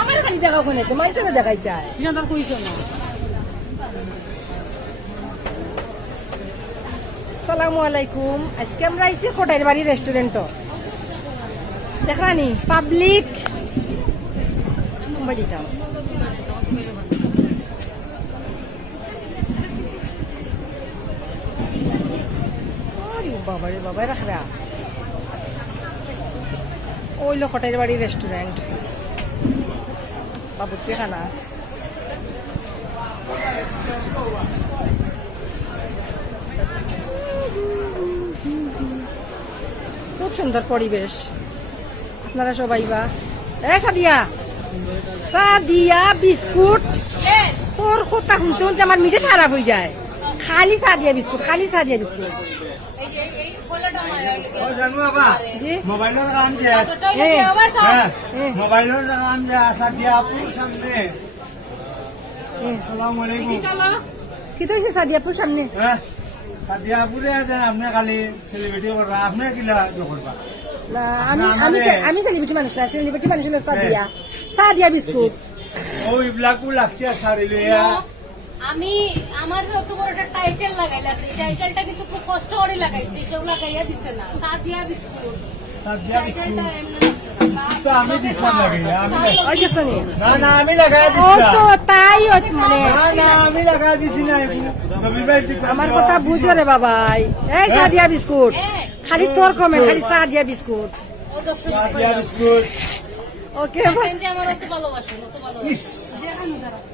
আমার খালি দেখা ওখানে তো মানুষের দেখাই যায় তার কইছো না। আসসালামু আলাইকুম। আজকে আমরা আইছি কোটাইর বাড়ি রেস্টুরেন্ট দেখলানি পাবলিক বাজিতাম বাবারে বাবা রাখরা ওইলো কোটাইর বাড়ি রেস্টুরেন্ট বাবুর্চি খানা খুব সুন্দর পরিবেশ আপনারা সবাই বা সাদিয়া সাদিয়া বিস্কুট তোর কথা শুনতে শুনতে আমার মিজে খারাপ হয়ে যায় খালি সাদিয়া বিস্কুট খালি সাদিয়া বিস্কুট মোবাইলের কাম যে মোবাইলের কাম যে সাদিয়া আপুর সামনে আসসালামু আলাইকুম কি তো হয়েছে সাদিয়াপুর সামনে সাদিয়া আপুরে আপনি খালি সেলিব্রিটি করবা আপনি কিলা করবা না আমি সেলিব্রিটি মানুষ না সেলিব্রিটি মানুষ হলো সাদিয়া সাদিয়া বিস্কুট ওই ব্লাকু লাগছে সারিলে আমি আমার যে অত বড় একটা টাইটেল লাগাইলাছে এই টাইটেলটা কিন্তু খুব কষ্ট করে লাগাইছে এটাও লাগাইয়া দিছে না সাদিয়া বিস্কুট সাদিয়া টাইটেলটা বিস্কুট এমনি লাগছে না তো আমি দিতাম লাগাইয়া আমি ওই যে শুনি না আমি লাগাই ও দিছি তো তাই মানে না আমি লাগাই দিছি না রবি ভাই ঠিক আমার কথা বুঝো রে বাবাই এই সাদিয়া বিস্কুট খালি তোর কমেন্ট খালি সাদিয়া বিস্কুট ও দর্শক সাদিয়া বিস্কুট ওকে আমার অত ভালোবাসেন অত ভালোবাসেন